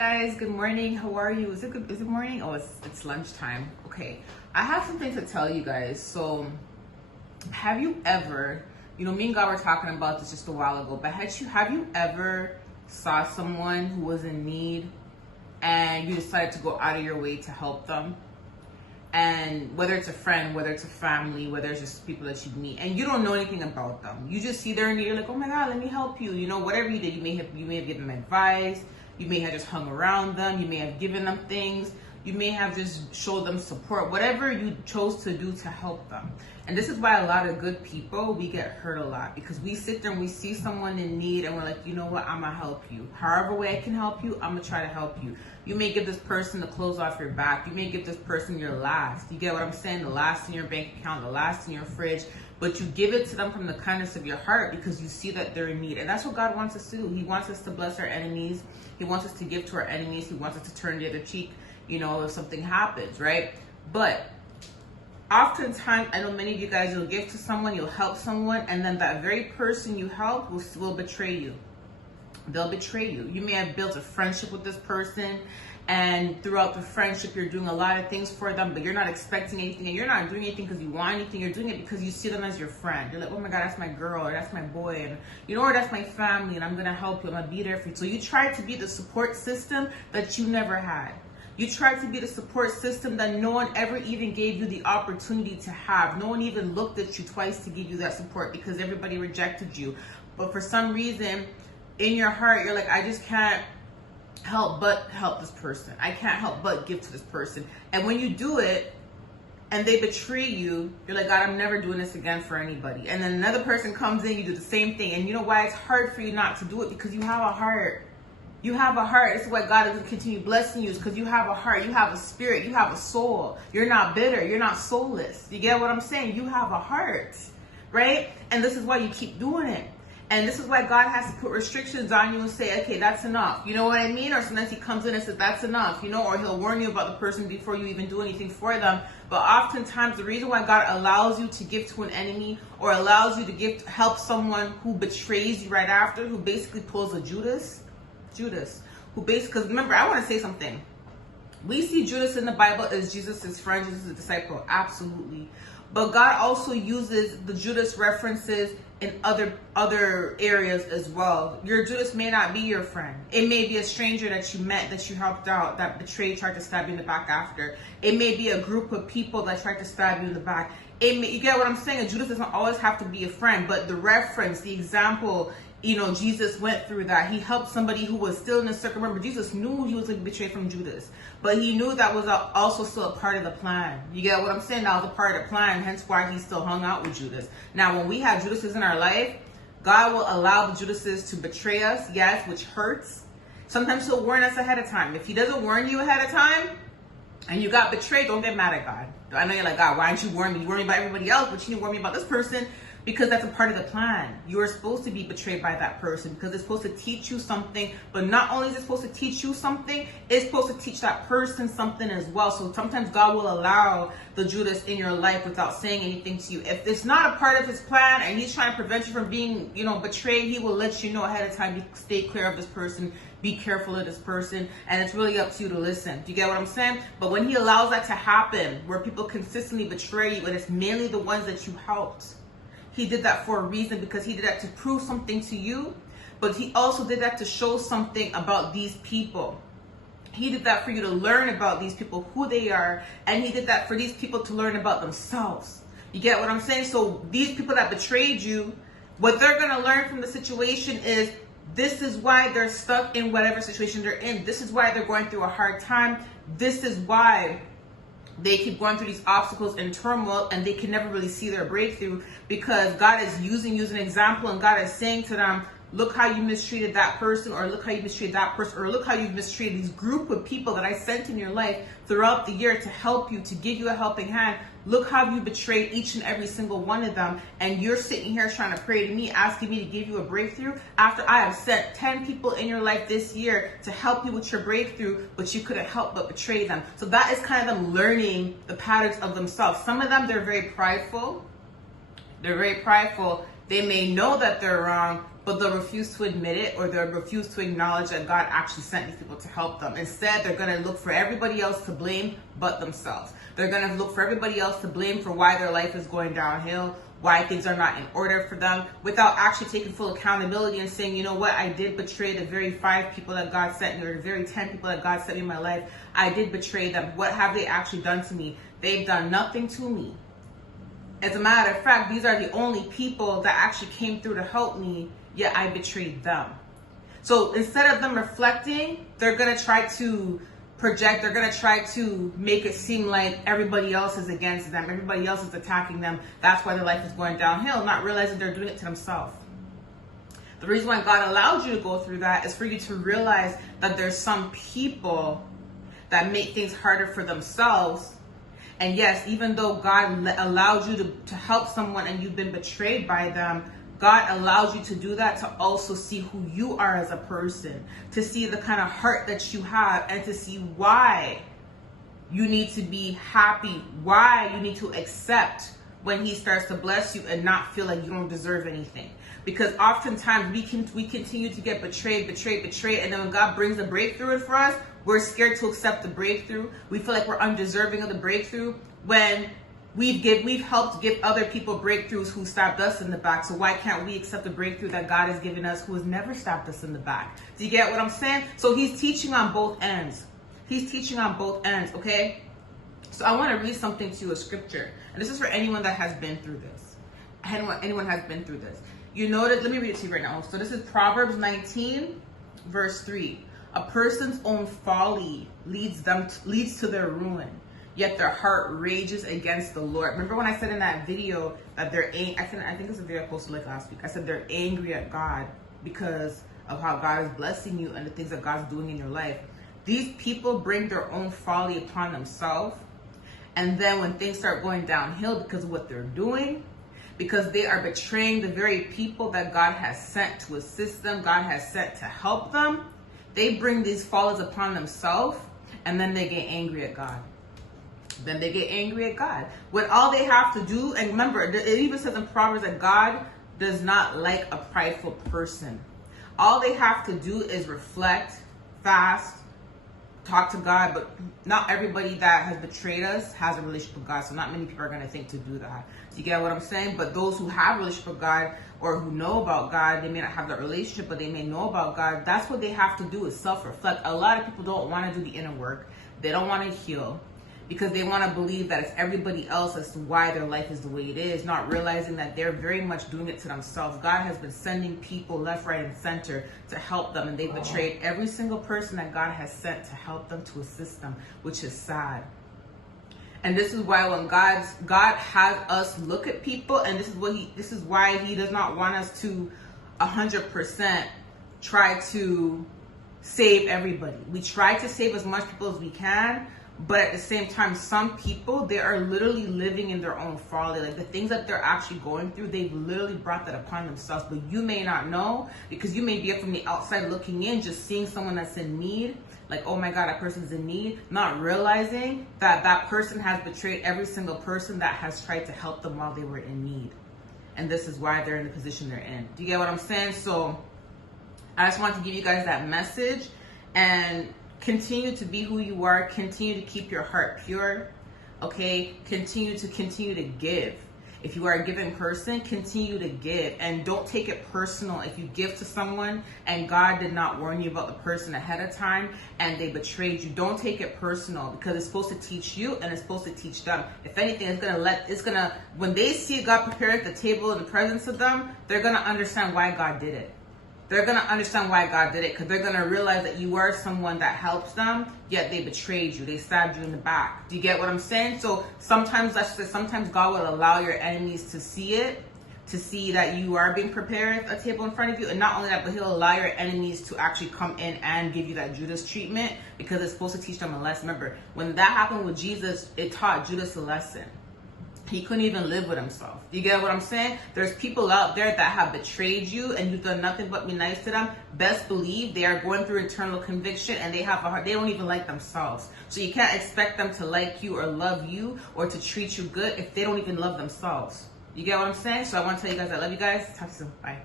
Guys, good morning. How are you? Is it morning? Oh, it's lunchtime. Okay. I have something to tell you guys. So, have you ever, me and God were talking about this just a while ago, but have you ever saw someone who was in need and you decided to go out of your way to help them? And whether it's a friend, whether it's a family, whether it's just people that you meet, and you don't know anything about them, you just see their need, you're like, oh my God, let me help you. Whatever you did, you may have given them advice, you may have just hung around them, you may have given them things, you may have just showed them support, whatever you chose to do to help them. And this is why a lot of good people, we get hurt a lot, because we sit there and we see someone in need and we're like, you know what, I'm gonna help you. However way I can help you, I'm gonna try to help you. You may give this person the clothes off your back. You may give this person your last. You get what I'm saying? The last in your bank account, the last in your fridge. But you give it to them from the kindness of your heart because you see that they're in need. And that's what God wants us to do. He wants us to bless our enemies. He wants us to give to our enemies. He wants us to turn the other cheek, if something happens, right? But oftentimes, I know many of you guys, you'll give to someone, you'll help someone, and then that very person you help will betray you. They'll betray you. You may have built a friendship with this person, and throughout the friendship, you're doing a lot of things for them, but you're not expecting anything, and you're not doing anything because you want anything. You're doing it because you see them as your friend. You're like, oh my God, that's my girl, or that's my boy, and or that's my family, and I'm gonna help you. I'm gonna be there for you. So you try to be the support system that you never had. You tried to be the support system that no one ever even gave you the opportunity to have. No one even looked at you twice to give you that support because everybody rejected you. But for some reason, in your heart, you're like, I just can't help but help this person. I can't help but give to this person. And when you do it and they betray you, you're like, God, I'm never doing this again for anybody. And then another person comes in, you do the same thing. And you know why it's hard for you not to do it? Because you have a heart. You have a heart. This is why God is going to continue blessing you, is because you have a heart. You have a spirit. You have a soul. You're not bitter. You're not soulless. You get what I'm saying? You have a heart, right? And this is why you keep doing it. And this is why God has to put restrictions on you and say, okay, that's enough. You know what I mean? Or sometimes he comes in and says, that's enough, or he'll warn you about the person before you even do anything for them. But oftentimes the reason why God allows you to give to an enemy or allows you to help someone who betrays you right after, who basically pulls a Judas, who basically, because remember, I want to say something. We see Judas in the Bible as Jesus' friend, Jesus' disciple, absolutely. But God also uses the Judas references in other areas as well. Your Judas may not be your friend. It may be a stranger that you met, that you helped out, that betrayed, tried to stab you in the back after. It may be a group of people that tried to stab you in the back. You get what I'm saying? A Judas doesn't always have to be a friend, but the reference, the example, Jesus went through that. He helped somebody who was still in the circle. Remember, Jesus knew he was going to be betrayed from Judas, but he knew that was also still a part of the plan. You get what I'm saying? That was a part of the plan, hence why he still hung out with Judas. Now, when we have Judases in our life, God will allow the Judases to betray us, yes, which hurts. Sometimes he'll warn us ahead of time. If he doesn't warn you ahead of time, and you got betrayed, don't get mad at God. I know you're like, God, why didn't you warn me? You warned me about everybody else, but you didn't warn me about this person. Because that's a part of the plan. You are supposed to be betrayed by that person because it's supposed to teach you something. But not only is it supposed to teach you something, it's supposed to teach that person something as well. So sometimes God will allow the Judas in your life without saying anything to you. If it's not a part of his plan and he's trying to prevent you from being, betrayed, he will let you know ahead of time, stay clear of this person, be careful of this person, and it's really up to you to listen. Do you get what I'm saying? But when he allows that to happen, where people consistently betray you, and it's mainly the ones that you helped, he did that for a reason, because he did that to prove something to you, but he also did that to show something about these people. He did that for you to learn about these people, who they are, and he did that for these people to learn about themselves. You get what I'm saying? So these people that betrayed you, what they're going to learn from the situation is, this is why they're stuck in whatever situation they're in. This is why they're going through a hard time. This is why they keep going through these obstacles and turmoil, and they can never really see their breakthrough, because God is using you as an example, and God is saying to them, look how you mistreated that person, or look how you mistreated that person, or look how you've mistreated these group of people that I sent in your life throughout the year to help you, to give you a helping hand. Look how you betrayed each and every single one of them, and you're sitting here trying to pray to me, asking me to give you a breakthrough, after I have sent 10 people in your life this year to help you with your breakthrough, but you couldn't help but betray them. So that is kind of them learning the patterns of themselves. Some of them, they're very prideful. They may know that they're wrong, but they'll refuse to admit it, or they'll refuse to acknowledge that God actually sent these people to help them. Instead, they're going to look for everybody else to blame but themselves. They're going to look for everybody else to blame for why their life is going downhill, why things are not in order for them, without actually taking full accountability and saying, you know what, I did betray the very 5 people that God sent me, or the very 10 people that God sent me in my life. I did betray them. What have they actually done to me? They've done nothing to me. As a matter of fact, these are the only people that actually came through to help me, yet I betrayed them. So instead of them reflecting, they're going to try to project, they're going to try to make it seem like everybody else is against them, everybody else is attacking them. That's why their life is going downhill, not realizing they're doing it to themselves. The reason why God allowed you to go through that is for you to realize that there's some people that make things harder for themselves. And yes, even though God allowed you to help someone and you've been betrayed by them, God allows you to do that to also see who you are as a person, to see the kind of heart that you have, and to see why you need to be happy, why you need to accept when he starts to bless you and not feel like you don't deserve anything. Because oftentimes we continue to get betrayed, and then when God brings a breakthrough in for us, we're scared to accept the breakthrough. We feel like we're undeserving of the breakthrough when we've helped give other people breakthroughs who stabbed us in the back. So why can't we accept the breakthrough that God has given us, who has never stabbed us in the back? Do you get what I'm saying? So he's teaching on both ends. He's teaching on both ends, okay? So I want to read something to you, a scripture. And this is for anyone that has been through this. Anyone has been through this. You know that, let me read it to you right now. So this is Proverbs 19, verse 3. A person's own folly leads to their ruin, yet their heart rages against the Lord. Remember when I said in that video that I think it's a video I posted like last week. I said they're angry at God because of how God is blessing you and the things that God's doing in your life. These people bring their own folly upon themselves. And then when things start going downhill because of what they're doing, because they are betraying the very people that God has sent to assist them, God has sent to help them, they bring these follies upon themselves, and then they get angry at God. Then they get angry at God. When all they have to do, and remember, it even says in Proverbs that God does not like a prideful person. All they have to do is reflect, fast, talk to God, but not everybody that has betrayed us has a relationship with God, so not many people are going to think to do that. Do you get what I'm saying? But those who have a relationship with God, or who know about God, they may not have that relationship, but they may know about God. That's what they have to do, is self-reflect. A lot of people don't want to do the inner work. They don't want to heal because they want to believe that it's everybody else as to why their life is the way it is, not realizing that they're very much doing it to themselves. God has been sending people left, right, and center to help them, and they've betrayed every single person that God has sent to help them, to assist them, which is sad. And this is why when God has us look at people, and this is why he does not want us to 100% try to save everybody. We try to save as much people as we can, but at the same time, some people, they are literally living in their own folly. Like the things that they're actually going through, they've literally brought that upon themselves, but you may not know, because you may be from the outside looking in, just seeing someone that's in need, like, oh my God, that person's in need, not realizing that that person has betrayed every single person that has tried to help them while they were in need. And this is why they're in the position they're in. Do you get what I'm saying? So I just want to give you guys that message, and continue to be who you are. Continue to keep your heart pure, okay? Continue to give. If you are a giving person, continue to give, and don't take it personal. If you give to someone and God did not warn you about the person ahead of time and they betrayed you, don't take it personal, because it's supposed to teach you and it's supposed to teach them. If anything, when they see God prepared the table in the presence of them, they're gonna understand why God did it. They're going to understand why God did it, because they're going to realize that you are someone that helps them, yet they betrayed you. They stabbed you in the back. Do you get what I'm saying? So sometimes God will allow your enemies to see it, to see that you are being prepared a table in front of you. And not only that, but he'll allow your enemies to actually come in and give you that Judas treatment, because it's supposed to teach them a lesson. Remember, when that happened with Jesus, it taught Judas a lesson. He couldn't even live with himself. You get what I'm saying? There's people out there that have betrayed you and you've done nothing but be nice to them. Best believe they are going through internal conviction, and they have a heart. They don't even like themselves. So you can't expect them to like you or love you or to treat you good if they don't even love themselves. You get what I'm saying? So I want to tell you guys I love you guys. Talk to you soon. Bye.